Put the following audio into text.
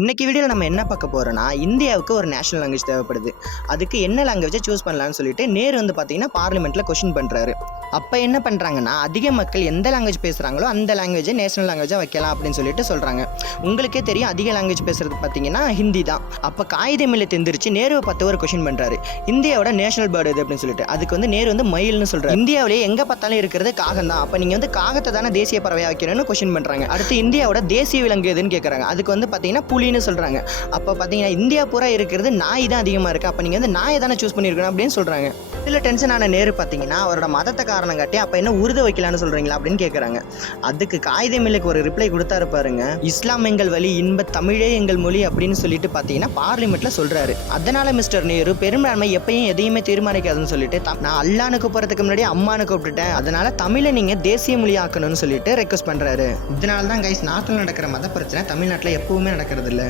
இன்னைக்கு வீடியோவில் நம்ம என்ன பார்க்க போகிறோன்னா, இந்தியாவுக்கு ஒரு நேஷனல் லாங்குவேஜ் தேவைப்படுது. அதுக்கு என்ன லாங்குவேஜை சூஸ் பண்ணலான்னு சொல்லிட்டு நேரு பார்த்தீங்கன்னா பார்லிமெண்ட்டில் கொஷின் பண்ணுறாரு. அப்போ என்ன பண்ணுறாங்கன்னா, அதிக மக்கள் எந்த லாங்குவேஜ் பேசுகிறாங்களோ அந்த லாங்குவேஜை நேஷனல் லாங்குவேஜாக வைக்கலாம் அப்படின்னு சொல்லிட்டு சொல்கிறாங்க. உங்களுக்கே தெரியும், அதிக லாங்குவேஜ் பேசுகிறது பார்த்தீங்கன்னா ஹிந்தி தான். அப்போ காகிதம் இல்லை தெரிஞ்சிருச்சு, நேருவை பார்த்து ஒரு கொஷின் பண்ணுறாரு, இந்தியாவோட நேஷனல் பேர்டு இது அப்படின்னு சொல்லிட்டு. அதுக்கு நேரு மயில்னு சொல்கிறார். இந்தியாவிலேயே எங்கே பார்த்தாலும் இருக்கிறது காகம் தான், அப்போ நீங்கள் காகத்தை தானே தேசிய பறவையாக வைக்கணும்னு கொஷின் பண்ணுறாங்க. அடுத்து இந்தியாவோட தேசிய விலங்கு எதுன்னு கேட்குறாங்க. அதுக்கு பார்த்தீங்கன்னா புலின்னு சொல்கிறாங்க. அப்போ பார்த்தீங்கன்னா இந்தியா பூரா இருக்கிறது நாய் தான் அதிகமாக இருக்குது, அப்போ நீங்கள் நாயை தானே சூஸ் பண்ணியிருக்கணும் அப்படின்னு சொல்கிறாங்க. இதில் டென்ஷன் ஆன நேரு பார்த்தீங்கன்னா அவரோட மதத்தை காரணம் காட்டி அப்போ என்ன உருது வைக்கலான்னு சொல்கிறீங்களா அப்படின்னு கேட்குறாங்க. அதுக்கு காகிதமில்லைக்கு ஒரு ரிப்ளை கொடுத்தாரு பாருங்க, இஸ்லாம் எங்கள் வழி, இன்ப தமிழே எங்கள் மொழி அப்படின்னு சொல்லிட்டு பார்த்தீங்கன்னா பார்லிமெண்ட்டில் சொல்கிறாரு. அதனால மிஸ்டர் நேரு பெரும்பான்மை எப்பயும் எதையுமே தீர்மானிக்காதுன்னு சொல்லிட்டு, நான் அல்லான்னு கூப்பிட்றதுக்கு முன்னாடி அம்மானு கூப்பிட்டுட்டேன், அதனால தமிழை நீங்கள் தேசிய மொழி ஆக்கணும்னு சொல்லிட்டு ரெக்வஸ்ட் பண்ணுறாரு. இதனால தான் கைஸ் நாட்டில் நடக்கிற மத பிரச்சனை தமிழ்நாட்டில் எப்பவுமே நடக்கிறது இல்லை.